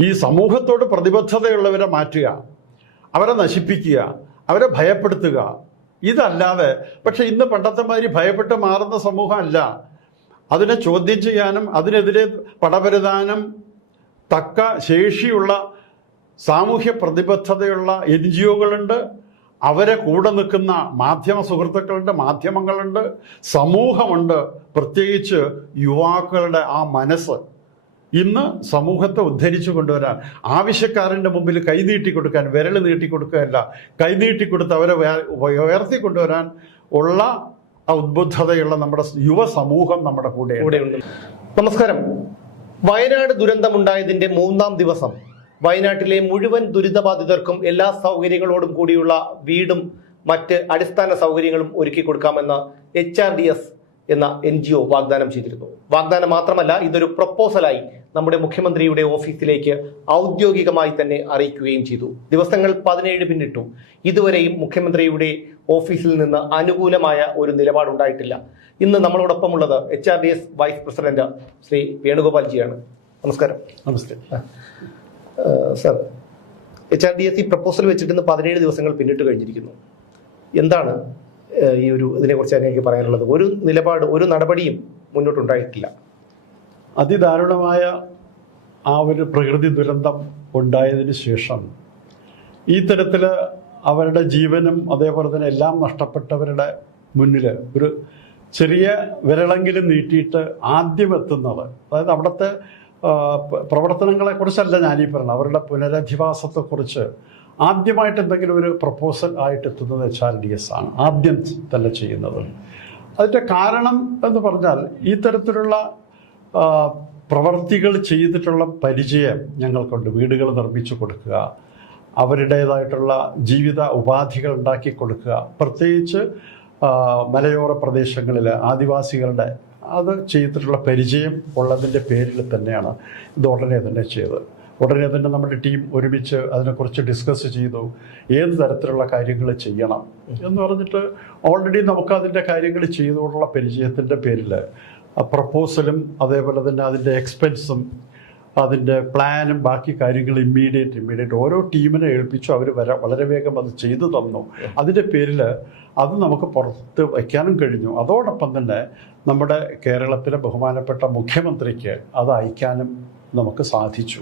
ഈ സമൂഹത്തോട് പ്രതിബദ്ധതയുള്ളവരെ മാറ്റുക അവരെ നശിപ്പിക്കുക അവരെ ഭയപ്പെടുത്തുക. ഇതല്ലാതെ പക്ഷെ ഇന്ന് പണ്ടത്തെ മാതിരി ഭയപ്പെട്ട് മാറുന്ന സമൂഹമല്ല. അതിനെ ചോദ്യം ചെയ്യാനും അതിനെതിരെ പടപരുതാനും തക്ക ശേഷിയുള്ള സാമൂഹ്യ പ്രതിബദ്ധതയുള്ള എൻ ജി ഒകളുണ്ട് അവരെ കൂടെ നിൽക്കുന്ന മാധ്യമ സുഹൃത്തുക്കളുണ്ട് മാധ്യമങ്ങളുണ്ട് സമൂഹമുണ്ട്. പ്രത്യേകിച്ച് യുവാക്കളുടെ ആ മനസ്സ് ഇന്ന് സമൂഹത്തെ ഉദ്ധരിച്ചു കൊണ്ടുവരാൻ ആവശ്യക്കാരന്റെ മുമ്പിൽ കൈനീട്ടി കൊടുക്കാൻ വിരൽ നീട്ടി കൊടുക്കുകയല്ല കൈനീട്ടി കൊടുത്ത് അവരെ ഉയർത്തി കൊണ്ടുവരാൻ ഉള്ള ഉദ്ബുദ്ധതയുള്ള നമ്മുടെ യുവസമൂഹം നമ്മുടെ കൂടെയുണ്ട്. കൂടെയുണ്ട്. നമസ്കാരം. വയനാട് ദുരന്തമുണ്ടായതിന്റെ മൂന്നാം ദിവസം വയനാട്ടിലെ മുഴുവൻ ദുരിതബാധിതർക്കും എല്ലാ സൗകര്യങ്ങളോടും കൂടിയുള്ള വീടും മറ്റ് അടിസ്ഥാന സൗകര്യങ്ങളും ഒരുക്കി കൊടുക്കാമെന്ന് എച്ച് ആർ ഡി എസ് എന്ന എൻ ജി ഒ വാഗ്ദാനം ചെയ്തിരുന്നു. വാഗ്ദാനം മാത്രമല്ല ഇതൊരു പ്രപ്പോസലായി നമ്മുടെ മുഖ്യമന്ത്രിയുടെ ഓഫീസിലേക്ക് ഔദ്യോഗികമായി തന്നെ അറിയിക്കുകയും ചെയ്തു. ദിവസങ്ങൾ പതിനേഴ് പിന്നിട്ടു ഇതുവരെയും മുഖ്യമന്ത്രിയുടെ ഓഫീസിൽ നിന്ന് അനുകൂലമായ ഒരു നിലപാടുണ്ടായിട്ടില്ല. ഇന്ന് നമ്മളോടൊപ്പമുള്ളത് H R D S vice president Shri വേണുഗോപാൽജിയാണ്. നമസ്കാരം. നമസ്തേ. Sir H R D S ഈ പ്രപ്പോസൽ വെച്ചിട്ട് ഇന്ന് പതിനേഴ് ദിവസങ്ങൾ പിന്നിട്ട് കഴിഞ്ഞിരിക്കുന്നു. എന്താണ് ഈ ഒരു ഇതിനെക്കുറിച്ച് അങ്ങേക്ക് പറയാനുള്ളത്? ഒരു നിലപാട് ഒരു നടപടിയും മുന്നോട്ടുണ്ടായിട്ടില്ല. അതിദാരുണമായ ആ ഒരു പ്രകൃതി ദുരന്തം ഉണ്ടായതിന് ശേഷം ഈ തരത്തിൽ അവരുടെ ജീവനും അതേപോലെ തന്നെ എല്ലാം നഷ്ടപ്പെട്ടവരുടെ മുന്നിൽ ഒരു ചെറിയ വിരളെങ്കിലും നീട്ടിയിട്ട് ആദ്യം എത്തുന്നത്. അതായത് അവിടുത്തെ പ്രവർത്തനങ്ങളെ കുറിച്ചല്ല പ്രവർത്തനങ്ങളെക്കുറിച്ചല്ല ഞാനീ പറയുന്നത് അവരുടെ പുനരധിവാസത്തെക്കുറിച്ച് ആദ്യമായിട്ട് എന്തെങ്കിലും ഒരു പ്രപ്പോസൽ ആയിട്ട് എത്തുന്നത് എച്ച് ആർ ഡി എസ് ആണ്. ആദ്യം തന്നെ ചെയ്യുന്നത്. അതിന്റെ കാരണം എന്ന് പറഞ്ഞാൽ ഈ തരത്തിലുള്ള പ്രവർത്തികൾ ചെയ്തിട്ടുള്ള പരിചയം ഞങ്ങൾക്കുണ്ട്. വീടുകൾ നിർമ്മിച്ചു കൊടുക്കുക. അവരുടേതായിട്ടുള്ള ജീവിത ഉപാധികൾ ഉണ്ടാക്കി കൊടുക്കുക. പ്രത്യേകിച്ച് മലയോര പ്രദേശങ്ങളിൽ ആദിവാസികളുടെ അത് ചെയ്തിട്ടുള്ള പരിചയം ഉള്ളതിന്റെ പേരിൽ തന്നെയാണ് ഇത് ഉടനെ തന്നെ ചെയ്തത്. ഉടനെ തന്നെ നമ്മുടെ ടീം ഒരുമിച്ച് അതിനെക്കുറിച്ച് ഡിസ്കസ് ചെയ്തു. ഏത് തരത്തിലുള്ള കാര്യങ്ങൾ ചെയ്യണം എന്ന് പറഞ്ഞിട്ട് ഓൾറെഡി നമുക്ക് അതിന്റെ കാര്യങ്ങൾ ചെയ്തുകൊണ്ടുള്ള പരിചയത്തിന്റെ പേരിൽ പ്രപ്പോസലും അതേപോലെ തന്നെ അതിന്റെ എക്സ്പെൻസും അതിന്റെ പ്ലാനും ബാക്കി കാര്യങ്ങൾ ഇമ്മീഡിയറ്റ് ഇമ്മീഡിയറ്റ് ഓരോ ടീമിനെ ഏൽപ്പിച്ചു. അവർ വര വളരെ വേഗം അത് ചെയ്തു തന്നു. അതിന്റെ പേരിൽ അത് നമുക്ക് പുറത്ത് വയ്ക്കാനും കഴിഞ്ഞു. അതോടൊപ്പം തന്നെ നമ്മുടെ കേരളത്തിലെ ബഹുമാനപ്പെട്ട മുഖ്യമന്ത്രിക്ക് അത് അയക്കാനും നമുക്ക് സാധിച്ചു.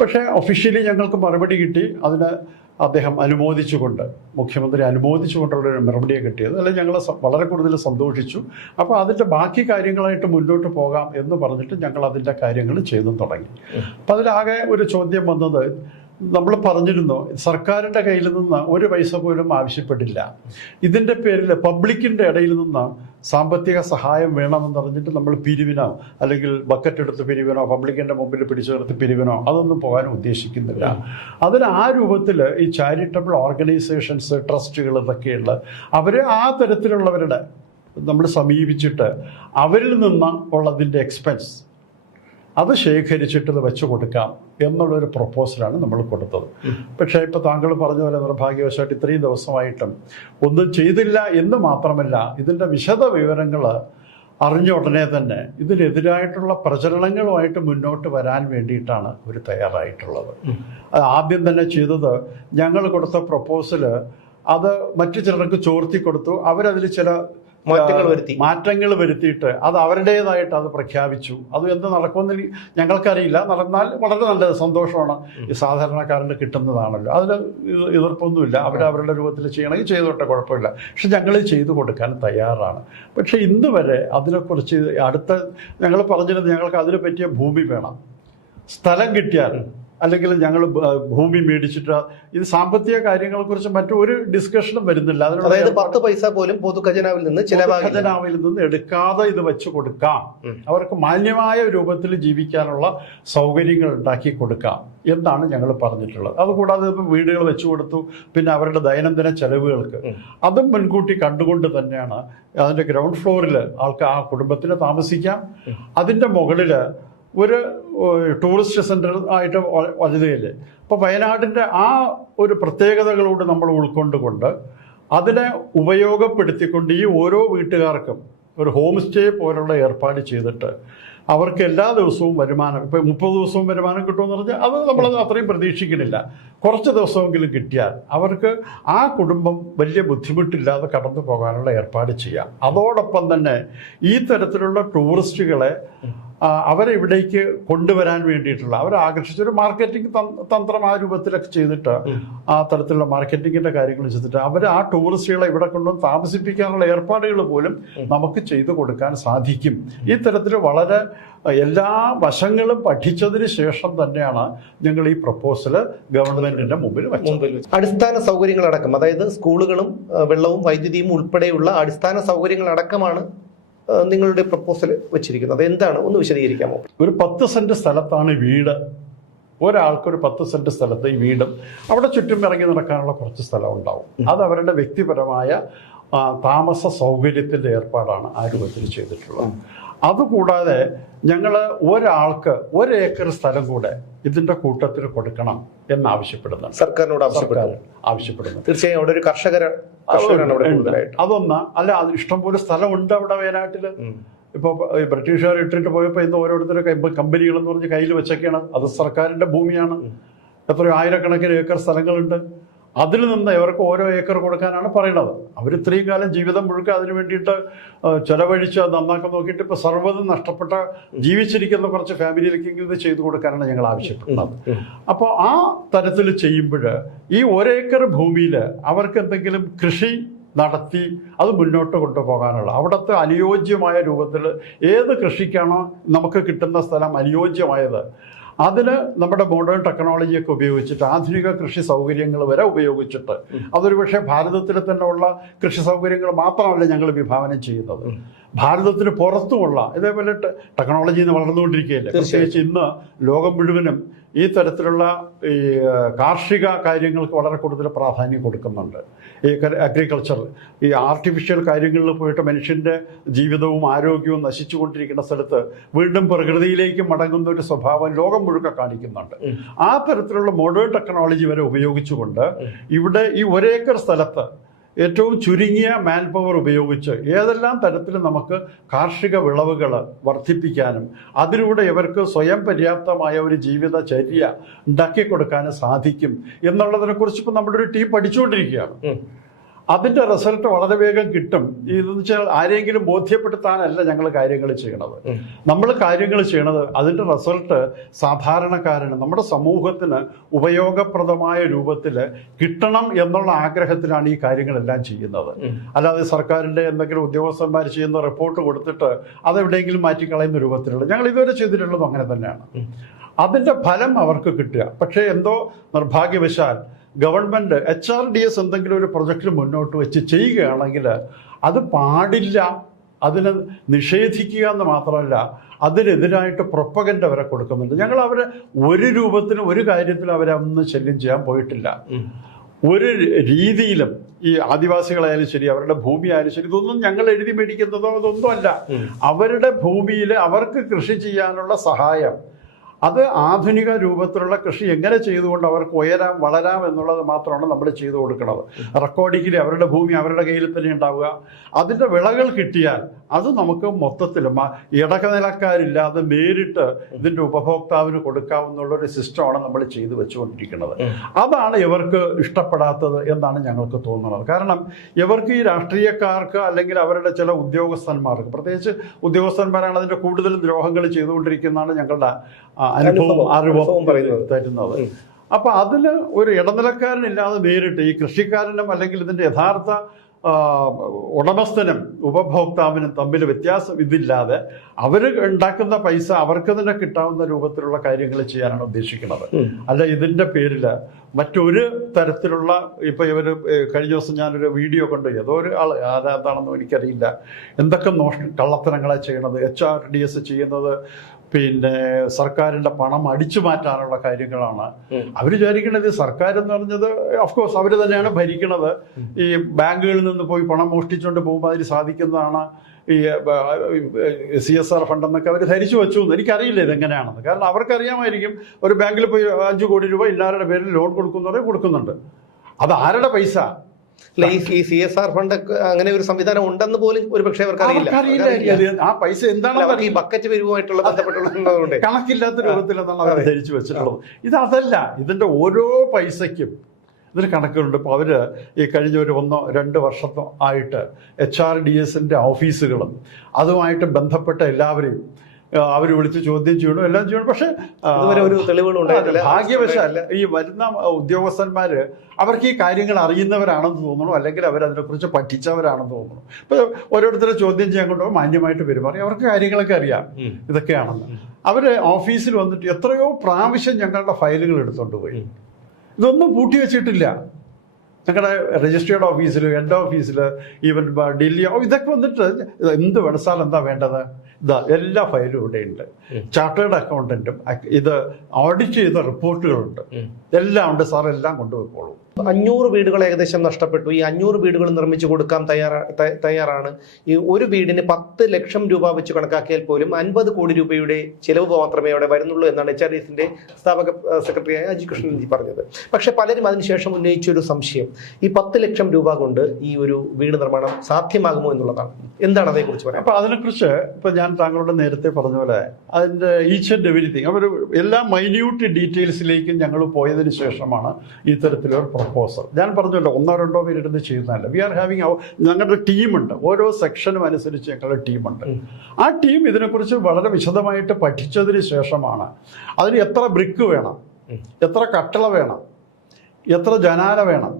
പക്ഷേ ഒഫീഷ്യലി ഞങ്ങൾക്ക് മറുപടി കിട്ടി. അതിന് അദ്ദേഹം അനുമോദിച്ചുകൊണ്ട് മുഖ്യമന്ത്രി അനുമോദിച്ചുകൊണ്ടുള്ള ഒരു മറുപടിയെ കിട്ടിയത്. അല്ലെങ്കിൽ ഞങ്ങൾ വളരെ കൂടുതൽ സന്തോഷിച്ചു. അപ്പോൾ അതിന്റെ ബാക്കി കാര്യങ്ങളായിട്ട് മുന്നോട്ട് പോകാം എന്ന് പറഞ്ഞിട്ട് ഞങ്ങൾ അതിന്റെ കാര്യങ്ങൾ ചെയ്തു തുടങ്ങി. അപ്പം അതിലാകെ ഒരു ചോദ്യം വന്നത് നമ്മൾ പറഞ്ഞിരുന്നു സർക്കാരിന്റെ കയ്യിൽ നിന്ന് ഒരു പൈസ പോലും ആവശ്യപ്പെട്ടില്ല ഇതിന്റെ പേരിൽ പബ്ലിക്കിന്റെ ഇടയിൽ നിന്ന് സാമ്പത്തിക സഹായം വേണമെന്ന് പറഞ്ഞിട്ട് നമ്മൾ പിരിവിനോ അല്ലെങ്കിൽ ബക്കറ്റ് എടുത്ത് പിരിവിനോ പബ്ലിക്കിന്റെ മുമ്പിൽ പിടിച്ചു നിർത്തി പിരിവിനോ അതൊന്നും പോകാൻ ഉദ്ദേശിക്കുന്നില്ല. അതിന് ആ രൂപത്തിൽ ഈ ചാരിറ്റബിൾ ഓർഗനൈസേഷൻസ് ട്രസ്റ്റുകൾ ഇതൊക്കെയുള്ള അവർ ആ തരത്തിലുള്ളവരുടെ നമ്മൾ സമീപിച്ചിട്ട് അവരിൽ നിന്ന് ഉള്ളതിന്റെ എക്സ്പെൻസ് അത് ശേഖരിച്ചിട്ട് അത് വെച്ച് കൊടുക്കാം എന്നുള്ളൊരു പ്രപ്പോസലാണ് നമ്മൾ കൊടുത്തത്. പക്ഷേ ഇപ്പോൾ താങ്കൾ പറഞ്ഞ പോലെ നിർഭാഗ്യവശമായിട്ട് ഇത്രയും ദിവസമായിട്ടും ഒന്നും ചെയ്തില്ല എന്ന് മാത്രമല്ല ഇതിന്റെ വിശദ വിവരങ്ങൾ അറിഞ്ഞ ഉടനെ തന്നെ ഇതിനെതിരായിട്ടുള്ള പ്രചരണങ്ങളുമായിട്ട് മുന്നോട്ട് വരാൻ വേണ്ടിയിട്ടാണ് അവർ തയ്യാറായിട്ടുള്ളത്. അത് ആദ്യം തന്നെ ചെയ്തത് ഞങ്ങൾ കൊടുത്ത പ്രപ്പോസൽ അത് മറ്റു ചിലർക്ക് ചോർത്തി കൊടുത്തു അവരതിൽ ചില മാറ്റങ്ങൾ വരുത്തി. മാറ്റങ്ങൾ വരുത്തിയിട്ട് അത് അവരുടേതായിട്ട് അത് പ്രഖ്യാപിച്ചു. അത് എന്ത് നടക്കുമെന്ന് ഞങ്ങൾക്കറിയില്ല. നടന്നാൽ വളരെ നല്ല സന്തോഷമാണ്. ഈ സാധാരണക്കാരന് കിട്ടുന്നതാണല്ലോ. അതിൽ എതിർപ്പൊന്നുമില്ല. അവർ അവരുടെ രൂപത്തിൽ ചെയ്യണമെങ്കിൽ ചെയ്തോട്ടെ കുഴപ്പമില്ല. പക്ഷെ ഞങ്ങൾ ചെയ്തു കൊടുക്കാൻ തയ്യാറാണ്. പക്ഷെ ഇന്ന് വരെ അതിനെക്കുറിച്ച് അടുത്ത ഞങ്ങൾ പറഞ്ഞിരുന്നത് ഞങ്ങൾക്ക് അതിനെ പറ്റിയ ഭൂമി വേണം. സ്ഥലം കിട്ടിയാൽ അല്ലെങ്കിൽ ഞങ്ങൾ ഭൂമി മേടിച്ചിട്ട് ഇത് സാമ്പത്തിക കാര്യങ്ങളെക്കുറിച്ച് മറ്റൊരു ഡിസ്കഷനും വരുന്നില്ല. അതായത് പത്ത് പൈസ പോലും പൊതു ഖജനാവിൽ നിന്ന് ചില ഖജനാവിൽ നിന്ന് എടുക്കാതെ ഇത് വെച്ച് കൊടുക്കാം. അവർക്ക് മാന്യമായ രൂപത്തിൽ ജീവിക്കാനുള്ള സൗകര്യങ്ങൾ ഉണ്ടാക്കി കൊടുക്കാം എന്നാണ് ഞങ്ങൾ പറഞ്ഞിട്ടുള്ളത്. അതുകൂടാതെ ഇപ്പം വീടുകൾ വെച്ചു കൊടുത്തു പിന്നെ അവരുടെ ദൈനംദിന ചെലവുകൾക്ക്. അതും മുൻകൂട്ടി കണ്ടുകൊണ്ട് തന്നെയാണ് അതിന്റെ ഗ്രൗണ്ട് ഫ്ലോറിൽ ആൾക്ക് ആ കുടുംബത്തിന് താമസിക്കാം. അതിന്റെ മുകളിൽ ഒരു ടൂറിസ്റ്റ് സെന്റർ ആയിട്ട് വലുതയില്ലേ. അപ്പോൾ വയനാടിന്റെ ആ ഒരു പ്രത്യേകതകളോട് നമ്മൾ ഉൾക്കൊണ്ടുകൊണ്ട് അതിനെ ഉപയോഗപ്പെടുത്തിക്കൊണ്ട് ഈ ഓരോ വീട്ടുകാർക്കും ഒരു ഹോം സ്റ്റേ പോലുള്ള ഏർപ്പാട് ചെയ്തിട്ട് അവർക്ക് എല്ലാ ദിവസവും വരുമാനം ഇപ്പം മുപ്പത് ദിവസവും വരുമാനം കിട്ടുമെന്ന് പറഞ്ഞാൽ അത് നമ്മളത് അത്രയും പ്രതീക്ഷിക്കുന്നില്ല. കുറച്ച് ദിവസമെങ്കിലും കിട്ടിയാൽ അവർക്ക് ആ കുടുംബം വലിയ ബുദ്ധിമുട്ടില്ലാതെ കടന്നു പോകാനുള്ള ഏർപ്പാട് ചെയ്യാം. അതോടൊപ്പം തന്നെ ഈ തരത്തിലുള്ള ടൂറിസ്റ്റുകളെ അവരെ ഇവിടേക്ക് കൊണ്ടുവരാൻ വേണ്ടിയിട്ടുള്ള അവരെ ആകർഷിച്ചൊരു മാർക്കറ്റിംഗ് തന്ത്രം ആ രൂപത്തിലൊക്കെ ചെയ്തിട്ട് ആ തരത്തിലുള്ള മാർക്കറ്റിങ്ങിന്റെ കാര്യങ്ങൾ ചെയ്തിട്ട് അവർ ആ ടൂറിസ്റ്റുകളെ ഇവിടെ കൊണ്ടുവന്ന് താമസിപ്പിക്കാനുള്ള ഏർപ്പാടുകൾ പോലും നമുക്ക് ചെയ്തു കൊടുക്കാൻ സാധിക്കും. ഈ തരത്തിൽ വളരെ എല്ലാ വശങ്ങളും പഠിച്ചതിന് ശേഷം തന്നെയാണ് ഞങ്ങൾ ഈ പ്രപ്പോസൽ ഗവൺമെന്റിന്റെ മുമ്പിൽ മുമ്പിൽ അടിസ്ഥാന സൗകര്യങ്ങളടക്കം അതായത് സ്കൂളുകളും വെള്ളവും വൈദ്യുതിയും ഉൾപ്പെടെയുള്ള അടിസ്ഥാന സൗകര്യങ്ങളടക്കമാണ് നിങ്ങളുടെ പ്രപ്പോസൽ വെച്ചിരിക്കുന്നത്. എന്താണ് ഒന്ന് വിശദീകരിക്കാമോ? ഒരു പത്ത് സെന്റ് സ്ഥലത്താണ് വീട്. ഒരാൾക്കൊരു പത്ത് സെന്റ് സ്ഥലത്ത് ഈ വീടും. അവിടെ ചുറ്റും ഇറങ്ങി നടക്കാനുള്ള കുറച്ച് സ്ഥലം ഉണ്ടാവും. അത് അവരുടെ വ്യക്തിപരമായ താമസ സൗകര്യത്തിന്റെ ഏർപ്പാടാണ് ആ രൂപത്തിൽ ചെയ്തിട്ടുള്ളത് അതുകൂടാതെ ഞങ്ങൾ ഒരാൾക്ക് ഒരു ഏക്കർ സ്ഥലം കൂടെ ഇതിന്റെ കൂട്ടത്തിൽ കൊടുക്കണം എന്ന് ആവശ്യപ്പെടുന്നു സർക്കാരിനോട് ആവശ്യപ്പെടുന്നു. ആവശ്യപ്പെടുന്നു. തീർച്ചയായും അവിടെ ഒരു. കൂടുതലായിട്ട്. അതൊന്ന് അല്ല അത് ഇഷ്ടംപോലെ സ്ഥലമുണ്ട് അവിടെ വയനാട്ടിൽ ഇപ്പൊ ഇപ്പോൾ ബ്രിട്ടീഷുകാർ ഇട്ടിട്ട് പോയപ്പോൾ ഇന്ന് ഓരോരുത്തരും കമ്പനികൾ എന്ന് പറഞ്ഞ് കയ്യിൽ വെച്ചൊക്കെയാണ്. അത് സർക്കാരിന്റെ ഭൂമിയാണ്. എത്രയോ ആയിരക്കണക്കിന് ഏക്കർ സ്ഥലങ്ങളുണ്ട്. അതിൽ നിന്ന് ഇവർക്ക് ഓരോ ഏക്കർ കൊടുക്കാനാണ് പറയുന്നത് അവർ ഇത്രയും കാലം ജീവിതം മുഴുക്ക അതിനു വേണ്ടിയിട്ട് ചെലവഴിച്ച് നന്നാക്കാൻ നോക്കിയിട്ട് ഇപ്പോൾ സർവതും നഷ്ടപ്പെട്ട ജീവിച്ചിരിക്കുന്ന കുറച്ച് ഫാമിലിയിലേക്കെങ്കിലും ഇത് ചെയ്തു കൊടുക്കാനാണ് ഞങ്ങൾ ആവശ്യപ്പെടുന്നത്. അപ്പോൾ ആ തരത്തിൽ ചെയ്യുമ്പോൾ ഈ ഒരേക്കർ ഭൂമിയിൽ അവർക്ക് എന്തെങ്കിലും കൃഷി നടത്തി അത് മുന്നോട്ട് കൊണ്ടുപോകാനുള്ള അവിടുത്തെ അനുയോജ്യമായ രൂപത്തിൽ ഏത് കൃഷിക്കാണോ നമുക്ക് കിട്ടുന്ന സ്ഥലം അനുയോജ്യമായത് അതിന് നമ്മുടെ മോഡേൺ ടെക്നോളജിയൊക്കെ ഉപയോഗിച്ചിട്ട് ആധുനിക കൃഷി സൗകര്യങ്ങൾ വരെ ഉപയോഗിച്ചിട്ട് അതൊരു പക്ഷേ ഭാരതത്തിൽ തന്നെ ഉള്ള കൃഷി സൗകര്യങ്ങൾ മാത്രമല്ല ഞങ്ങൾ വിഭാവനം ചെയ്യുന്നത്. ഭാരതത്തിന് പുറത്തുമുള്ള ഇതേപോലെ ടെക്നോളജി വളർന്നുകൊണ്ടിരിക്കുകയല്ലേ? പ്രത്യേകിച്ച് ഇന്ന് ലോകം മുഴുവനും ഈ തരത്തിലുള്ള ഈ കാർഷിക കാര്യങ്ങൾക്ക് വളരെ കൂടുതൽ പ്രാധാന്യം കൊടുക്കുന്നുണ്ട്. ഈ അഗ്രികൾച്ചർ ഈ ആർട്ടിഫിഷ്യൽ കാര്യങ്ങളിൽ പോയിട്ട് മനുഷ്യന്റെ ജീവിതവും ആരോഗ്യവും നശിച്ചുകൊണ്ടിരിക്കുന്ന സ്ഥലത്ത് വീണ്ടും പ്രകൃതിയിലേക്ക് മടങ്ങുന്ന ഒരു സ്വഭാവം ലോകം മുഴുക്ക കാണിക്കുന്നുണ്ട്. ആ തരത്തിലുള്ള മോഡേൺ ടെക്നോളജി വരെ ഉപയോഗിച്ചുകൊണ്ട് ഇവിടെ ഈ ഒരേക്കർ സ്ഥലത്ത് ഏറ്റവും ചുരുങ്ങിയ മാൻ പവർ ഉപയോഗിച്ച് ഏതെല്ലാം തരത്തിൽ നമുക്ക് കാർഷിക വിളവുകൾ വർദ്ധിപ്പിക്കാനും അതിലൂടെ ഇവർക്ക് സ്വയം പര്യാപ്തമായ ഒരു ജീവിതചര്യ ഉണ്ടാക്കി കൊടുക്കാനും സാധിക്കും എന്നുള്ളതിനെക്കുറിച്ച് ഇപ്പം നമ്മുടെ ഒരു ടീം പഠിച്ചുകൊണ്ടിരിക്കുകയാണ്. അതിന്റെ റിസൾട്ട് വളരെ വേഗം കിട്ടും. ഇതെന്ന് വെച്ചാൽ ആരെങ്കിലും ബോധ്യപ്പെടുത്താനല്ല ഞങ്ങൾ കാര്യങ്ങൾ ചെയ്യണത്. നമ്മൾ കാര്യങ്ങൾ ചെയ്യണത് അതിന്റെ റിസൾട്ട് സാധാരണക്കാരന് നമ്മുടെ സമൂഹത്തിന് ഉപയോഗപ്രദമായ രൂപത്തിൽ കിട്ടണം എന്നുള്ള ആഗ്രഹത്തിലാണ് ഈ കാര്യങ്ങളെല്ലാം ചെയ്യുന്നത്. അല്ലാതെ സർക്കാരിന്റെ എന്തെങ്കിലും ഉദ്യോഗസ്ഥന്മാർ ചെയ്യുന്ന റിപ്പോർട്ട് കൊടുത്തിട്ട് അതെവിടെയെങ്കിലും മാറ്റിക്കളയുന്ന രൂപത്തിലുള്ള ഞങ്ങൾ ഇതുവരെ ചെയ്തിട്ടുള്ളതും അങ്ങനെ തന്നെയാണ്. അതിന്റെ ഫലം അവർക്ക് കിട്ടുക. പക്ഷേ എന്തോ നിർഭാഗ്യവശാൽ government H R D S എന്തെങ്കിലും ഒരു പ്രൊജക്റ്റ് മുന്നോട്ട് വെച്ച് ചെയ്യുകയാണെങ്കിൽ അത് പാടില്ല അതിനെ നിഷേധിക്കുക എന്ന് മാത്രമല്ല അതിനെതിരായിട്ട് പ്രൊപ്പഗൻഡ് അവരെ കൊടുക്കുന്നുണ്ട്. ഞങ്ങൾ അവരെ ഒരു രൂപത്തിലും ഒരു കാര്യത്തിലും അവരെ ഒന്നും ശല്യം ചെയ്യാൻ പോയിട്ടില്ല. ഒരു രീതിയിലും ഈ ആദിവാസികളായാലും ശരി അവരുടെ ഭൂമി ആയാലും ശരി ഇതൊന്നും ഞങ്ങൾ എഴുതി മേടിക്കുന്നതോ അതൊന്നും അല്ല അവരുടെ ഭൂമിയിൽ അവർക്ക് കൃഷി ചെയ്യാനുള്ള സഹായം അത് ആധുനിക രൂപത്തിലുള്ള കൃഷി എങ്ങനെ ചെയ്തുകൊണ്ട് അവർക്ക് ഉയരാം വളരാം എന്നുള്ളത് മാത്രമാണ് നമ്മൾ ചെയ്തു കൊടുക്കുന്നത്. റെക്കോർഡിങ്ങിൽ അവരുടെ ഭൂമി അവരുടെ കയ്യിൽ തന്നെ ഉണ്ടാവുക. അതിന്റെ വിളകൾ കിട്ടിയാൽ അത് നമുക്ക് മൊത്തത്തിൽ ഇടകനിലക്കാരില്ലാതെ നേരിട്ട് ഇതിന്റെ ഉപഭോക്താവിന് കൊടുക്കാവുന്ന ഒരു സിസ്റ്റമാണ് നമ്മൾ ചെയ്തു വെച്ചുകൊണ്ടിരിക്കുന്നത്. അതാണ് ഇവർക്ക് ഇഷ്ടപ്പെടാത്തത് എന്നാണ് ഞങ്ങൾക്ക് തോന്നുന്നത്. കാരണം ഇവർക്ക് ഈ രാഷ്ട്രീയക്കാർക്ക് അല്ലെങ്കിൽ അവരുടെ ചില ഉദ്യോഗസ്ഥന്മാർക്ക് പ്രത്യേകിച്ച് ഉദ്യോഗസ്ഥന്മാരാണ് അതിന്റെ കൂടുതലും ദ്രോഹങ്ങൾ ചെയ്തുകൊണ്ടിരിക്കുന്നതാണ് ഞങ്ങളുടെ അനുഭവം അറിവും പറയുന്നത്. തരുന്നത് അപ്പൊ അതിന് ഒരു ഇടനിലക്കാരനില്ലാതെ നേരിട്ട് ഈ കൃഷിക്കാരനും അല്ലെങ്കിൽ ഇതിന്റെ യഥാർത്ഥ ഉടമസ്ഥനും ഉപഭോക്താവിനും തമ്മിൽ വ്യത്യാസം ഇതില്ലാതെ അവർ ഉണ്ടാക്കുന്ന പൈസ അവർക്ക് തന്നെ കിട്ടാവുന്ന രൂപത്തിലുള്ള കാര്യങ്ങൾ ചെയ്യാനാണ് ഉദ്ദേശിക്കുന്നത്. അല്ല ഇതിന്റെ പേരിൽ മറ്റൊരു തരത്തിലുള്ള ഇപ്പം ഇവർ കഴിഞ്ഞ ദിവസം ഞാനൊരു വീഡിയോ കണ്ടു. ഏതോ ഒരു ആൾ ആരാതാണെന്നും എനിക്കറിയില്ല. എന്തൊക്കെ നോഷ കള്ളത്തരങ്ങളാണ് ചെയ്യണത്? എച്ച് ആർ ഡി എസ് ചെയ്യുന്നത് പിന്നെ സർക്കാരിന്റെ പണം അടിച്ചു മാറ്റാനുള്ള കാര്യങ്ങളാണ്. അവർ വിചാരിക്കുന്നത് സർക്കാർ എന്ന് പറഞ്ഞത് ഓഫ്കോഴ്സ് അവർ തന്നെയാണ് ഭരിക്കുന്നത്. ഈ ബാങ്കുകളിൽ നിന്ന് പോയി പണം മോഷ്ടിച്ചുകൊണ്ട് പോകുമ്പോൾ അതിന് സാധിക്കുന്നതാണ് ഈ സി എസ് ആർ ഫണ്ട് എന്നൊക്കെ അവർ ധരിച്ചു വെച്ചു എന്ന്. എനിക്കറിയില്ല ഇതെങ്ങനെയാണെന്ന്. കാരണം അവർക്കറിയാമായിരിക്കും ഒരു ബാങ്കിൽ പോയി അഞ്ച് കോടി രൂപ ഇല്ലാരുടെ പേരിൽ ലോൺ കൊടുക്കുന്നവരെ കൊടുക്കുന്നുണ്ട്. അത് ആരുടെ പൈസ? അല്ല ഈ സി എസ് ആർ ഫണ്ട് അങ്ങനെ ഒരു സംവിധാനം ഉണ്ടെന്ന് പോലും ഒരു പക്ഷേ അവർക്ക് അറിയില്ല. ആ പൈസ എന്താണെന്ന് ഈ ബക്കറ്റ് വരുമായിട്ടുള്ള ബന്ധപ്പെട്ടുള്ളതുകൊണ്ട് കണക്കില്ലാത്ത രൂപത്തിലെന്നാണ് അവർ. ധരിച്ചു വെച്ചിട്ടുള്ളത്. ഇത് അതല്ല ഇതിന്റെ ഓരോ പൈസക്കും ഇതിന് കണക്കുകളുണ്ട്. ഇപ്പോൾ അവർ ഈ കഴിഞ്ഞ ഒരു ഒന്നോ രണ്ട് വർഷത്തോ ആയിട്ട് എച്ച് ആർ ഡി എസിന്റെ ഓഫീസുകളും അതുമായിട്ട് ബന്ധപ്പെട്ട എല്ലാവരെയും അവർ വിളിച്ച് ചോദ്യം ചെയ്യണം? എല്ലാം ചെയ്യണം? പക്ഷേ ഭാഗ്യവശാൽ ഈ വരുന്ന ഉദ്യോഗസ്ഥന്മാര് അവർക്ക് ഈ കാര്യങ്ങൾ അറിയുന്നവരാണെന്ന് തോന്നുന്നു. അല്ലെങ്കിൽ അവർ അതിനെക്കുറിച്ച് പഠിച്ചവരാണെന്ന് തോന്നുന്നു. ഇപ്പൊ ഓരോരുത്തരെ ചോദ്യം ചെയ്യാൻ കൊണ്ടുപോകും മാന്യമായിട്ട് പെരുമാറി അവർക്ക് കാര്യങ്ങളൊക്കെ അറിയാം. ഇതൊക്കെയാണെന്ന്. അവർ ഓഫീസിൽ വന്നിട്ട് എത്രയോ പ്രാവശ്യം ഞങ്ങളുടെ ഫയലുകൾ എടുത്തോണ്ട് പോയി. ഇതൊന്നും പൂട്ടി വെച്ചിട്ടില്ല. ഞങ്ങളുടെ രജിസ്ട്രേഡ് ഓഫീസിൽ ഹെഡ് ഓഫീസിൽ ഈവൻ ഡൽഹി ഇതൊക്കെ വന്നിട്ട് എന്ത് വെടസാൽ എന്താ വേണ്ടത്? ഇതാ എല്ലാ ഫയലും ഇവിടെ ഉണ്ട്. ചാർട്ടേഡ് അക്കൗണ്ടന്റും ഇത് ഓഡിറ്റ് ചെയ്ത റിപ്പോർട്ടുകളുണ്ട് എല്ലാം ഉണ്ട് സാർ എല്ലാം കൊണ്ടുപോയിക്കോളൂ. അഞ്ഞൂറ് വീടുകൾ ഏകദേശം നഷ്ടപ്പെട്ടു. ഈ അഞ്ഞൂറ് വീടുകൾ നിർമ്മിച്ചു കൊടുക്കാൻ തയ്യാറാ തയ്യാറാണ്. ഈ ഒരു വീടിന് പത്ത് ലക്ഷം രൂപ വെച്ച് കണക്കാക്കിയാൽ പോലും അൻപത് കോടി രൂപയുടെ ചിലവ് മാത്രമേ അവിടെ വരുന്നുള്ളൂ എന്നാണ് എച്ച് ആർ എസിന്റെ സ്ഥാപക സെക്രട്ടറിയായ അജി കൃഷ്ണൻജി പറഞ്ഞത്. പക്ഷേ പലരും അതിനുശേഷം ഉന്നയിച്ചൊരു സംശയം ഈ പത്ത് ലക്ഷം രൂപ കൊണ്ട് ഈ ഒരു വീട് നിർമ്മാണം സാധ്യമാകുമോ എന്നുള്ളതാണ്. എന്താണ് അതേക്കുറിച്ച് പറയാം അപ്പൊ അതിനെക്കുറിച്ച് ഇപ്പൊ ഞാൻ താങ്കളോട് നേരത്തെ പറഞ്ഞ പോലെ അതിന്റെ ഈച്ച് ആൻഡ് എവരിത്തിങ് അവർ എല്ലാ മൈന്യൂട്ട് ഡീറ്റെയിൽസിലേക്കും ഞങ്ങൾ പോയതിനു ശേഷമാണ് ഇത്തരത്തിലൊരു തരത്തിലൊരു പ്രപ്പോസൽ ഞാൻ പറഞ്ഞല്ലോ ഒന്നോ രണ്ടോ പേരിടുന്ന് ചെയ്യുന്നതല്ല. വി ആർ ഹാവിങ് ഞങ്ങളുടെ ടീമുണ്ട്. ഓരോ സെക്ഷനും അനുസരിച്ച് ഞങ്ങളുടെ ടീമുണ്ട്. ആ ടീം ഇതിനെക്കുറിച്ച് വളരെ വിശദമായിട്ട് പഠിച്ചതിന് ശേഷമാണ്. അതിന് എത്ര ബ്രിക്ക് വേണം? എത്ര കട്ടള വേണം? എത്ര ജനാല വേണം?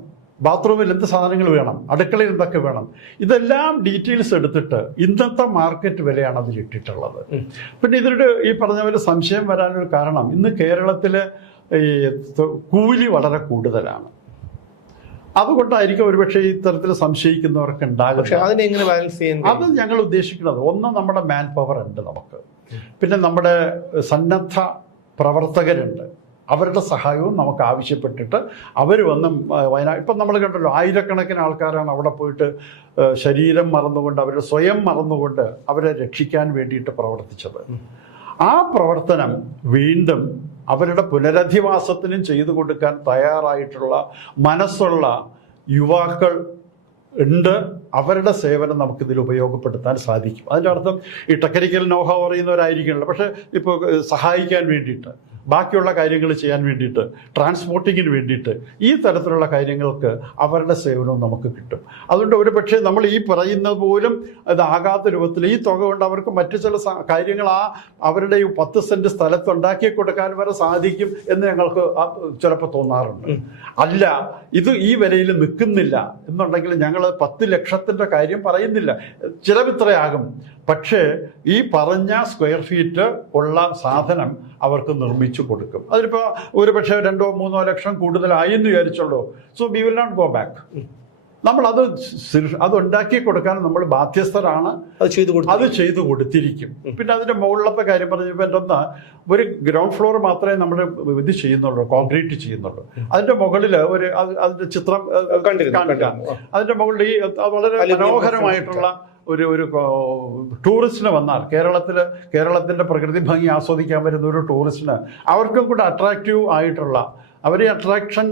ബാത്റൂമിൽ എന്ത് സാധനങ്ങൾ വേണം? അടുക്കളയിൽ എന്തൊക്കെ വേണം? ഇതെല്ലാം ഡീറ്റെയിൽസ് എടുത്തിട്ട് ഇന്നത്തെ മാർക്കറ്റ് വിലയാണ് അതിൽ ഇട്ടിട്ടുള്ളത്. പിന്നെ ഇതിനൊരു ഈ പറഞ്ഞ പോലെ സംശയം വരാനൊരു കാരണം ഇന്ന് കേരളത്തിലെ ഈ കൂലി വളരെ കൂടുതലാണ്. അതുകൊണ്ടായിരിക്കും ഒരുപക്ഷെ ഈ തരത്തിൽ സംശയിക്കുന്നവർക്ക് പക്ഷെ ഉണ്ടാകും അതിനെ എങ്ങനെ ബാലൻസ് അത് ഞങ്ങൾ ഉദ്ദേശിക്കുന്നത് ഒന്ന് നമ്മുടെ മാൻ പവർ ഉണ്ട് നമുക്ക്. പിന്നെ നമ്മുടെ സന്നദ്ധ പ്രവർത്തകരുണ്ട്. അവരുടെ സഹായവും നമുക്ക് ആവശ്യപ്പെട്ടിട്ട് അവർ വന്ന് വയനാട് ഇപ്പം നമ്മൾ കണ്ടല്ലോ ആയിരക്കണക്കിന് ആൾക്കാരാണ് അവിടെ പോയിട്ട് ശരീരം മറന്നുകൊണ്ട് അവർ സ്വയം മറന്നുകൊണ്ട് അവരെ രക്ഷിക്കാൻ വേണ്ടിയിട്ട് പ്രവർത്തിച്ചത്. ആ പ്രവർത്തനം വീണ്ടും അവരുടെ പുനരധിവാസത്തിനും ചെയ്തു കൊടുക്കാൻ തയ്യാറായിട്ടുള്ള മനസ്സുള്ള യുവാക്കൾ ഉണ്ട്. അവരുടെ സേവനം നമുക്കിതിൽ ഉപയോഗപ്പെടുത്താൻ സാധിക്കും. അതിന്റെ അർത്ഥം ഈ ടെക്നിക്കൽ നോഹ പറയുന്നവരായിരിക്കണല്ലോ പക്ഷേ ഇപ്പോൾ സഹായിക്കാൻ വേണ്ടിയിട്ട് ബാക്കിയുള്ള കാര്യങ്ങൾ ചെയ്യാൻ വേണ്ടിയിട്ട് ട്രാൻസ്പോർട്ടിങ്ങിന് വേണ്ടിയിട്ട് ഈ തരത്തിലുള്ള കാര്യങ്ങൾക്ക് അവരുടെ സേവനവും നമുക്ക് കിട്ടും. അതുകൊണ്ട് ഒരു പക്ഷേ നമ്മൾ ഈ പറയുന്നത് പോലും ഇതാകാത്ത രൂപത്തിൽ ഈ തുക കൊണ്ട് അവർക്ക് മറ്റു ചില കാര്യങ്ങൾ ആ അവരുടെ ഈ പത്ത് സെന്റ് സ്ഥലത്ത് ഉണ്ടാക്കി കൊടുക്കാൻ വരെ സാധിക്കും എന്ന് ഞങ്ങൾക്ക് ചിലപ്പോൾ തോന്നാറുണ്ട്. അല്ല ഇത് ഈ വിലയിൽ നിൽക്കുന്നില്ല എന്നുണ്ടെങ്കിൽ ഞങ്ങൾ പത്ത് ലക്ഷത്തിന്റെ കാര്യം പറയുന്നില്ല. ചിലവിത്രയാകും. പക്ഷേ ഈ പറഞ്ഞ സ്ക്വയർ ഫീറ്റ് ഉള്ള സാധനം അവർക്ക് നിർമ്മിച്ചു കൊടുക്കും. അതിലിപ്പോൾ ഒരു പക്ഷേ രണ്ടോ മൂന്നോ ലക്ഷം കൂടുതലായി എന്ന് വിചാരിച്ചുള്ളൂ so we will not go back നമ്മൾ അത് അത് ഉണ്ടാക്കി കൊടുക്കാൻ നമ്മൾ ബാധ്യസ്ഥരാണ്. അത് ചെയ്തു അത് ചെയ്തു കൊടുത്തിരിക്കും. പിന്നെ അതിന്റെ മുകളിലത്തെ കാര്യം പറഞ്ഞപ്പോൾ എന്റെ ഒന്ന് ഒരു ഗ്രൗണ്ട് ഫ്ലോർ മാത്രമേ നമ്മൾ ഇത് ചെയ്യുന്നുള്ളൂ കോൺക്രീറ്റ് ചെയ്യുന്നുള്ളൂ. അതിന്റെ മുകളിൽ ഒരു അത് അതിന്റെ ചിത്രം കണ്ടിട്ട് അതിന്റെ മുകളിൽ ഈ വളരെ മനോഹരമായിട്ടുള്ള ഒരു ഒരു ടൂറിസ്റ്റിന് വന്നാൽ കേരളത്തിൽ കേരളത്തിന്റെ പ്രകൃതി ഭംഗി ആസ്വദിക്കാൻ വരുന്ന ഒരു ടൂറിസ്റ്റിന് അവർക്കും കൂടെ അട്രാക്റ്റീവ് ആയിട്ടുള്ള അവരെ അട്രാക്ഷൻ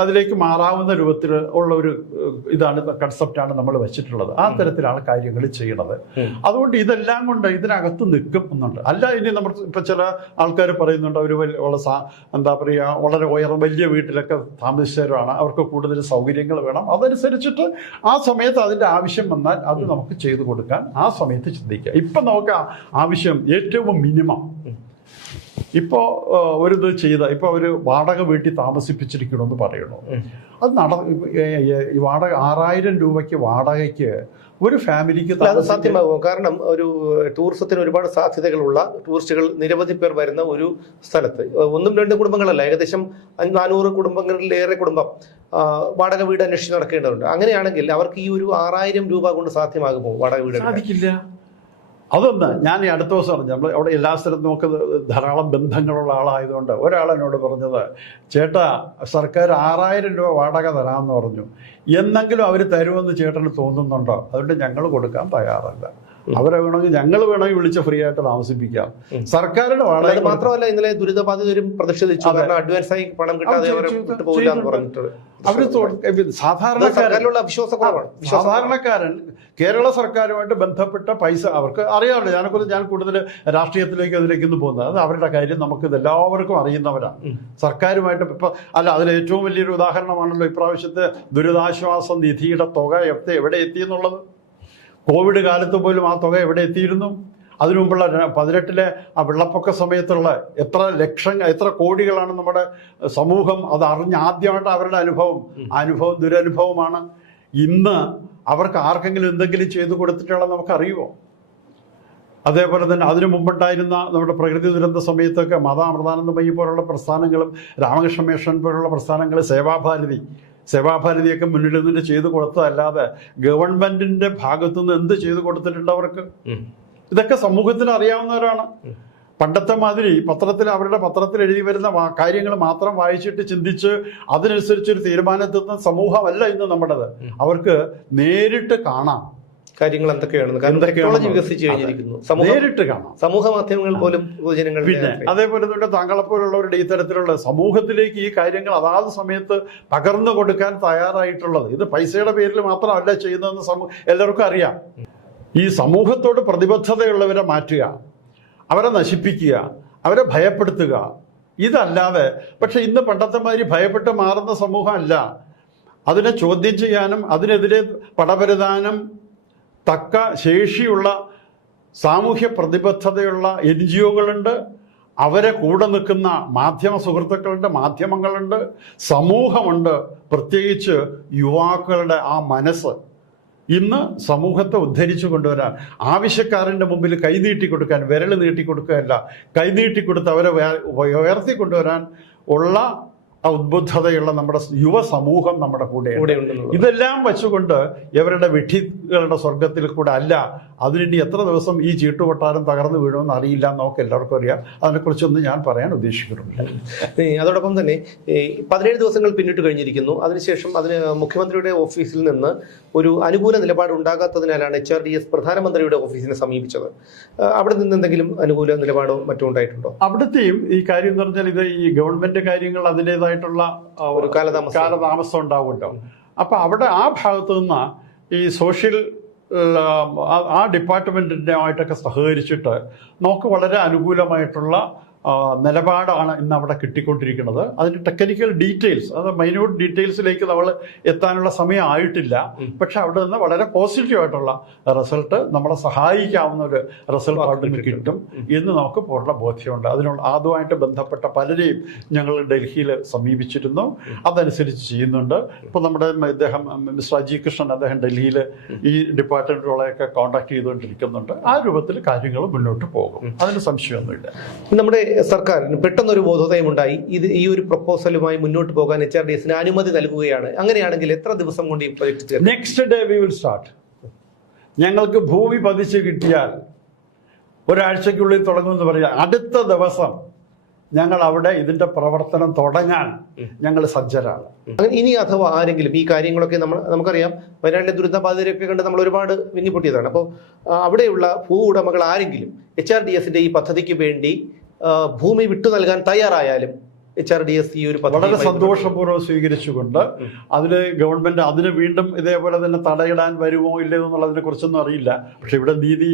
അതിലേക്ക് മാറാവുന്ന രൂപത്തിൽ ഉള്ള ഒരു ഇതാണ് കൺസെപ്റ്റാണ് നമ്മൾ വെച്ചിട്ടുള്ളത്. ആ തരത്തിലാണ് കാര്യങ്ങൾ ചെയ്യണത്. അതുകൊണ്ട് ഇതെല്ലാം കൊണ്ട് ഇതിനകത്ത് നിൽക്കും എന്നുണ്ട്. അല്ല ഇനി നമ്മൾ ഇപ്പൊ ചില ആൾക്കാർ പറയുന്നുണ്ട് അവർ ഉള്ള എന്താ പറയുക വളരെ ഉയർന്ന വലിയ വീട്ടിലൊക്കെ താമസിച്ചവരാണ്. അവർക്ക് കൂടുതൽ സൗകര്യങ്ങൾ വേണം. അതനുസരിച്ചിട്ട് ആ സമയത്ത് അതിന്റെ ആവശ്യം വന്നാൽ അത് നമുക്ക് ചെയ്തു കൊടുക്കാൻ ആ സമയത്ത് ചിന്തിക്കുക ഇപ്പൊ നമുക്ക് ആവശ്യം ഏറ്റവും മിനിമം. ഇപ്പോ ഒരിത് ഒരു ഇത് ചെയ്ത ഇപ്പോൾ അവർ വാടക വീട്ടിൽ താമസിപ്പിച്ചിരിക്കണമെന്ന് പറയണു അത് നട ഈ വാടക ആറായിരം രൂപയ്ക്ക് വാടകയ്ക്ക് ഒരു ഫാമിലിക്ക് അത് സാധ്യമാകും. കാരണം ഒരു ടൂറിസത്തിന് ഒരുപാട് സാധ്യതകളുള്ള ടൂറിസ്റ്റുകൾ നിരവധി പേർ വരുന്ന ഒരു സ്ഥലത്ത്. ഒന്നും രണ്ടും കുടുംബങ്ങളല്ല. ഏകദേശം നാനൂറ് കുടുംബങ്ങളിലേറെ കുടുംബം വാടക വീട് അന്വേഷിച്ച് നടക്കേണ്ടതുണ്ട്. അങ്ങനെയാണെങ്കിൽ അവർക്ക് ഈ ഒരു ആറായിരം രൂപ കൊണ്ട് സാധ്യമാകുമോ വാടക വീട് സാധിക്കില്ല. അതൊന്ന് ഞാൻ ഈ അടുത്ത ദിവസം പറഞ്ഞു നമ്മൾ അവിടെ എല്ലാ സ്ഥലത്തും നമുക്ക് ധാരാളം ബന്ധങ്ങളുള്ള ആളായതുകൊണ്ട് ഒരാൾ എന്നോട് പറഞ്ഞത് ചേട്ടാ സർക്കാർ ആറായിരം രൂപ വാടക തരാമെന്ന് പറഞ്ഞു. എന്നെങ്കിലും അവർ തരുമെന്ന് ചേട്ടന് തോന്നുന്നുണ്ടോ? അതുകൊണ്ട് ഞങ്ങൾ കൊടുക്കാൻ തയ്യാറല്ല. അവരെ വേണമെങ്കിൽ ഞങ്ങൾ വേണമെങ്കിൽ വിളിച്ച് ഫ്രീ ആയിട്ട് താമസിപ്പിക്കാം. സർക്കാരിന്റെ വാടക മാത്രമല്ല ഇന്നലെ ദുരിതബാധിതരും പ്രതിഷേധിച്ചു. അതെ. കാരണം അഡ്വാൻസ് ആയി പണം കിട്ടാതെ അവർ അവരെ സാധാരണക്കാരിലുള്ള സാധാരണക്കാരൻ കേരള സർക്കാരുമായിട്ട് ബന്ധപ്പെട്ട പൈസ അവർക്ക് അറിയാമല്ലോ. ഞാനെക്കുറിച്ച് ഞാൻ കൂടുതൽ രാഷ്ട്രീയത്തിലേക്ക് അതിലേക്ക് ഇന്ന് പോകുന്നത്. അത് അവരുടെ കാര്യം നമുക്ക് ഇത് എല്ലാവർക്കും അറിയുന്നവരാണ് സർക്കാരുമായിട്ട് ഇപ്പൊ അല്ല അതിൽ ഏറ്റവും വലിയൊരു ഉദാഹരണമാണല്ലോ ഇപ്രാവശ്യത്തെ ദുരിതാശ്വാസ നിധിയുടെ തുക എത്തി എവിടെ എത്തി എന്നുള്ളത്? കോവിഡ് കാലത്ത് പോലും ആ തുക എവിടെ എത്തിയിരുന്നു? അതിനുമുമ്പുള്ള പതിനെട്ടിലെ ആ വെള്ളപ്പൊക്ക സമയത്തുള്ള എത്ര ലക്ഷം എത്ര കോടികളാണ് നമ്മുടെ സമൂഹം അത് അറിഞ്ഞ ആദ്യമായിട്ട് അവരുടെ അനുഭവം. ആ അനുഭവം ദുരനുഭവമാണ്. ഇന്ന് അവർക്ക് ആർക്കെങ്കിലും എന്തെങ്കിലും ചെയ്തു കൊടുത്തിട്ടുള്ള നമുക്കറിയുമോ? അതേപോലെ തന്നെ അതിനു മുമ്പുണ്ടായിരുന്ന നമ്മുടെ പ്രകൃതി ദുരന്ത സമയത്തൊക്കെ മാതാ അമൃതാനന്ദമയി പോലുള്ള പ്രസ്ഥാനങ്ങളും രാമകൃഷ്ണ മിഷൻ പോലുള്ള പ്രസ്ഥാനങ്ങൾ സേവാഭാരതി സേവാഭാരതിയൊക്കെ മുന്നിൽ നിന്നിട്ട് ചെയ്തു കൊടുത്തതല്ലാതെ ഗവൺമെന്റിന്റെ ഭാഗത്തുനിന്ന് എന്ത് ചെയ്തു കൊടുത്തിട്ടുണ്ട് അവർക്ക്? ഇതൊക്കെ സമൂഹത്തിന് അറിയാവുന്നവരാണ്. പണ്ടത്തെ മാതിരി പത്രത്തിൽ അവരുടെ പത്രത്തിൽ എഴുതി വരുന്ന കാര്യങ്ങൾ മാത്രം വായിച്ചിട്ട് ചിന്തിച്ച് അതിനനുസരിച്ചൊരു തീരുമാനത്തെത്തുന്ന സമൂഹമല്ല ഇന്ന് നമ്മുടേത്. അവർക്ക് നേരിട്ട് കാണാം. കാര്യങ്ങൾ എന്തൊക്കെയാണ് കാരണം ടെക്നോളജി വികസിച്ച് കഴിഞ്ഞിരിക്കുന്നു. സമൂഹ നേരിട്ട് കാണാം. സമൂഹ മാധ്യമങ്ങൾ പോലും പൊതുജനങ്ങൾ പിന്നെ അതേപോലെ തന്നെ താങ്കളെ പോലുള്ളവരുടെ ഈ തരത്തിലുള്ള സമൂഹത്തിലേക്ക് ഈ കാര്യങ്ങൾ അതാത് സമയത്ത് പകർന്നു കൊടുക്കാൻ തയ്യാറായിട്ടുള്ളത്. ഇത് പൈസയുടെ പേരിൽ മാത്രമല്ല ചെയ്യുന്നതെന്ന് സമൂഹ എല്ലാവർക്കും അറിയാം. ഈ സമൂഹത്തോട് പ്രതിബദ്ധതയുള്ളവരെ മാറ്റുക അവരെ നശിപ്പിക്കുക അവരെ ഭയപ്പെടുത്തുക ഇതല്ലാതെ പക്ഷെ ഇന്ന് പണ്ടത്തെ മാതിരി ഭയപ്പെട്ട് മാറുന്ന സമൂഹമല്ല. അതിനെ ചോദ്യം ചെയ്യാനും അതിനെതിരെ പടപരുതാനും തക്ക ശേഷിയുള്ള സാമൂഹ്യ പ്രതിബദ്ധതയുള്ള എൻ ജി ഒകളുണ്ട് അവരെ കൂടെ നിൽക്കുന്ന മാധ്യമ സുഹൃത്തുക്കളുണ്ട് മാധ്യമങ്ങളുണ്ട്. സമൂഹമുണ്ട്. പ്രത്യേകിച്ച് യുവാക്കളുടെ ആ മനസ്സ് ഇന്ന് സമൂഹത്തെ ഉദ്ധരിച്ചു കൊണ്ടുവരാൻ. ആവശ്യക്കാരന്റെ മുമ്പിൽ കൈനീട്ടി കൊടുക്കാൻ വിരൽ നീട്ടി കൊടുക്കുകയല്ല. കൈനീട്ടി കൊടുത്ത് അവരെ ഉയർത്തി കൊണ്ടുവരാൻ ഉള്ള ഉദ്ബുദ്ധതയുള്ള നമ്മുടെ യുവ സമൂഹം നമ്മുടെ കൂടെ ഇതെല്ലാം വെച്ചുകൊണ്ട് ഇവരുടെ വിഡ്ഢികളുടെ സ്വർഗത്തിൽ കൂടെ അല്ല അതിനി എത്ര ദിവസം ഈ ചീട്ടുകൊട്ടാരം തകർന്നു വീഴുമെന്ന് അറിയില്ല എന്ന് നമുക്ക് എല്ലാവർക്കും അറിയാം. അതിനെക്കുറിച്ചൊന്നും ഞാൻ പറയാൻ ഉദ്ദേശിക്കുന്നുണ്ട് അതോടൊപ്പം തന്നെ പതിനേഴ് ദിവസങ്ങൾ പിന്നിട്ട് കഴിഞ്ഞിരിക്കുന്നു. അതിനുശേഷം അതിന് മുഖ്യമന്ത്രിയുടെ ഓഫീസിൽ നിന്ന് ഒരു അനുകൂല നിലപാട് ഉണ്ടാകാത്തതിനാലാണ് എച്ച് ആർ ഡി എസ് പ്രധാനമന്ത്രിയുടെ ഓഫീസിനെ സമീപിച്ചത്. അവിടെ നിന്ന് എന്തെങ്കിലും അനുകൂല നിലപാടോ മറ്റോ ഉണ്ടായിട്ടുണ്ടോ? അവിടുത്തെയും ഈ കാര്യം എന്ന് പറഞ്ഞാൽ ഇത് ഈ ഗവൺമെന്റ് കാര്യങ്ങൾ അതിന്റെതായിട്ടുള്ള ഒരു കാലതാമസം. ഉണ്ടാവുമല്ലോ അപ്പൊ അവിടെ ആ ഭാഗത്തു നിന്ന് ഈ സോഷ്യൽ ആ- ഡിപ്പാർട്ട്മെന്റിന്റെ ആയിട്ടൊക്കെ സഹകരിച്ചിട്ട് നമുക്ക് വളരെ അനുകൂലമായിട്ടുള്ള നിലപാടാണ് ഇന്ന് അവിടെ കിട്ടിക്കൊണ്ടിരിക്കുന്നത്. അതിന്റെ ടെക്നിക്കൽ ഡീറ്റെയിൽസ് അത് മൈന്യൂട്ട് ഡീറ്റെയിൽസിലേക്ക് നമ്മൾ എത്താനുള്ള സമയം ആയിട്ടില്ല പക്ഷെ അവിടെ നിന്ന് വളരെ പോസിറ്റീവ് ആയിട്ടുള്ള റിസൾട്ട് നമ്മളെ സഹായിക്കാവുന്ന ഒരു റിസൾട്ട് അവിടെ നിന്ന് കിട്ടും എന്ന് നമുക്ക് പൂർണ ബോധ്യമുണ്ട്. അതിനുള്ള അതുമായിട്ട് ബന്ധപ്പെട്ട പലരെയും ഞങ്ങൾ ഡൽഹിയിൽ സമീപിച്ചിരുന്നു. അതനുസരിച്ച് ചെയ്യുന്നുണ്ട്. ഇപ്പൊ നമ്മുടെ ഇദ്ദേഹം മിസ്റ്റർ അജി കൃഷ്ണൻ അദ്ദേഹം ഡൽഹിയിൽ ഈ ഡിപ്പാർട്ട്മെന്റുകളെയൊക്കെ കോൺടാക്ട് ചെയ്തുകൊണ്ടിരിക്കുന്നുണ്ട്. ആ രൂപത്തിൽ കാര്യങ്ങൾ മുന്നോട്ട് പോകും. അതിന് സംശയമൊന്നുമില്ല. നമ്മുടെ സർക്കാരിന് പെട്ടെന്നൊരു ബോധോദയം ഉണ്ടായി ഇത് ഈ ഒരു പ്രപ്പോസലുമായി മുന്നോട്ട് പോകാൻ എച്ച് ആർ ഡി എസിന് അനുമതി നൽകുകയാണ്. അങ്ങനെയാണെങ്കിൽ എത്ര ദിവസം കൊണ്ട് ഈ project next day we will start ഞങ്ങൾക്ക് ഭൂമി പതിച്ചു കിട്ടിയാൽ ഒരാഴ്ചക്കുള്ളിൽ തുടങ്ങുമെന്ന് പറയാം അടുത്ത ദിവസം ഞങ്ങൾ അവിടെ ഇതിന്റെ പ്രവർത്തനം തുടങ്ങാൻ ഞങ്ങൾ സജ്ജരാണ്. അങ്ങനെ ഇനി അഥവാ ആരെങ്കിലും ഈ കാര്യങ്ങളൊക്കെ നമ്മൾ നമുക്കറിയാം. വയനാട്ടിലെ ദുരിതബാധിതരെയൊക്കെ കണ്ട് നമ്മൾ ഒരുപാട് വിങ്ങിപ്പൊട്ടിയതാണ് അപ്പോൾ അവിടെയുള്ള ഭൂ ഉടമകൾ ആരെങ്കിലും എച്ച് ആർ ഡി എസിന്റെ ഈ പദ്ധതിക്ക് വേണ്ടി ഭൂമി വിട്ടു നൽകാൻ തയ്യാറായാലും എച്ച് ആർ ഡി എസ് ഈ ഒരു വളരെ സന്തോഷപൂർവം സ്വീകരിച്ചുകൊണ്ട് അതിൽ ഗവൺമെന്റ് അതിന് വീണ്ടും ഇതേപോലെ തന്നെ തടയിടാൻ വരുമോ ഇല്ലയോ എന്നുള്ളതിനെ കുറിച്ചൊന്നും അറിയില്ല. പക്ഷെ ഇവിടെ നീതി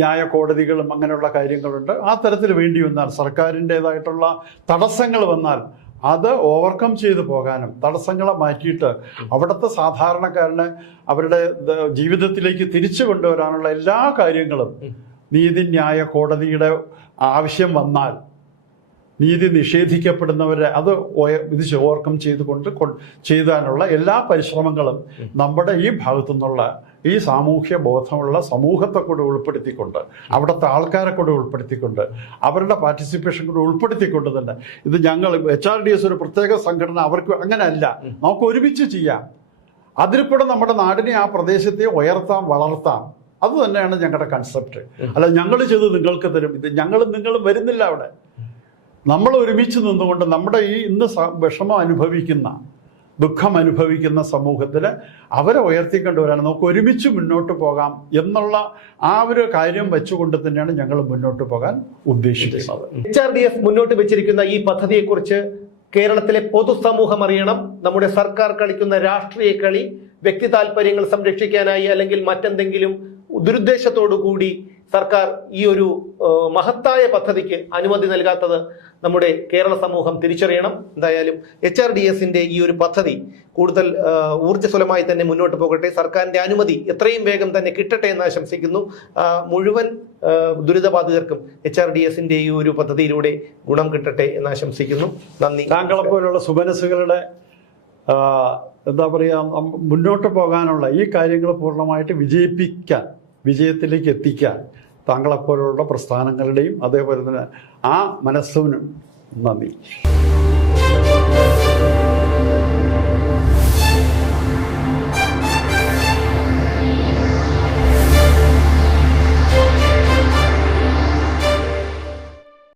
ന്യായ കോടതികളും അങ്ങനെയുള്ള കാര്യങ്ങളുണ്ട്. ആ തരത്തിൽ വേണ്ടി വന്നാൽ സർക്കാരിന്റെതായിട്ടുള്ള തടസ്സങ്ങൾ വന്നാൽ അത് ഓവർകം ചെയ്തു പോകാനും തടസ്സങ്ങളെ മാറ്റിയിട്ട് അവിടുത്തെ സാധാരണക്കാരനെ അവരുടെ ജീവിതത്തിലേക്ക് തിരിച്ചു കൊണ്ടുവരാനുള്ള എല്ലാ കാര്യങ്ങളും നീതിന്യായ കോടതിയുടെ ആവശ്യം വന്നാൽ നീതി നിഷേധിക്കപ്പെടുന്നവരെ അത് ഇത് ഓവർകം ചെയ്തുകൊണ്ട് ചെയ്താനുള്ള എല്ലാ പരിശ്രമങ്ങളും നമ്മുടെ ഈ ഭാഗത്തു നിന്നുള്ള ഈ സാമൂഹ്യ ബോധമുള്ള സമൂഹത്തെ കൂടെ ഉൾപ്പെടുത്തിക്കൊണ്ട് അവിടുത്തെ ആൾക്കാരെ കൂടെ ഉൾപ്പെടുത്തിക്കൊണ്ട് അവരുടെ പാർട്ടിസിപ്പേഷൻ കൂടെ ഉൾപ്പെടുത്തിക്കൊണ്ട് തന്നെ ഇത് ഞങ്ങൾ എച്ച് ആർ ഡി എസ് ഒരു പ്രത്യേക സംഘടന അവർക്ക് അങ്ങനെ അല്ല നമുക്ക് ഒരുമിച്ച് ചെയ്യാം. അതിൽ കൂടെ നമ്മുടെ നാടിനെ ആ പ്രദേശത്തെ ഉയർത്താം വളർത്താം. അത് തന്നെയാണ് ഞങ്ങളുടെ കൺസെപ്റ്റ് അല്ല ഞങ്ങൾ ചെയ്ത് നിങ്ങൾക്ക് തരും. ഇത് ഞങ്ങളും നിങ്ങളും വരുന്നില്ല അവിടെ. നമ്മൾ ഒരുമിച്ച് നിന്നുകൊണ്ട് നമ്മുടെ ഈ ഇന്ന് വിഷമം അനുഭവിക്കുന്ന ദുഃഖം അനുഭവിക്കുന്ന സമൂഹത്തിൽ അവരെ ഉയർത്തിക്കൊണ്ടുവരാൻ നമുക്ക് ഒരുമിച്ച് മുന്നോട്ട് പോകാം എന്നുള്ള ആ ഒരു കാര്യം വെച്ചുകൊണ്ട് തന്നെയാണ് ഞങ്ങൾ മുന്നോട്ട് പോകാൻ ഉദ്ദേശിക്കുന്നത്. എച്ച് ആർ ഡി എഫ് മുന്നോട്ട് വെച്ചിരിക്കുന്ന ഈ പദ്ധതിയെക്കുറിച്ച് കേരളത്തിലെ പൊതുസമൂഹം അറിയണം. നമ്മുടെ സർക്കാർ കളിക്കുന്ന രാഷ്ട്രീയ കളി വ്യക്തി താല്പര്യങ്ങൾ സംരക്ഷിക്കാനായി അല്ലെങ്കിൽ മറ്റെന്തെങ്കിലും ദുരുദ്ദേശത്തോടു കൂടി സർക്കാർ ഈ ഒരു മഹത്തായ പദ്ധതിക്ക് അനുമതി നൽകാത്തത് നമ്മുടെ കേരള സമൂഹം തിരിച്ചറിയണം. എന്തായാലും എച്ച് ആർ ഡി എസിന്റെ ഈ ഒരു പദ്ധതി കൂടുതൽ ഊർജസ്വലമായി തന്നെ മുന്നോട്ട് പോകട്ടെ. സർക്കാരിന്റെ അനുമതി എത്രയും വേഗം തന്നെ കിട്ടട്ടെ എന്ന് ആശംസിക്കുന്നു. മുഴുവൻ ദുരിതബാധിതർക്കും എച്ച് ആർ ഡി എസിന്റെ ഈ ഒരു പദ്ധതിയിലൂടെ ഗുണം കിട്ടട്ടെ എന്ന് ആശംസിക്കുന്നു. നന്ദി. താങ്കളെ പോലുള്ള സുമനസ്സുകളുടെ ആ, എന്താ പറയുക മുന്നോട്ട് പോകാനുള്ള ഈ കാര്യങ്ങൾ പൂർണമായിട്ട് വിജയിപ്പിക്കാൻ വിജയത്തിലേക്ക് എത്തിക്കാൻ താങ്കളെപ്പോലുള്ള പ്രസ്ഥാനങ്ങളുടെയും അതേപോലെ തന്നെ ആ മനസ്സിനും നന്ദി.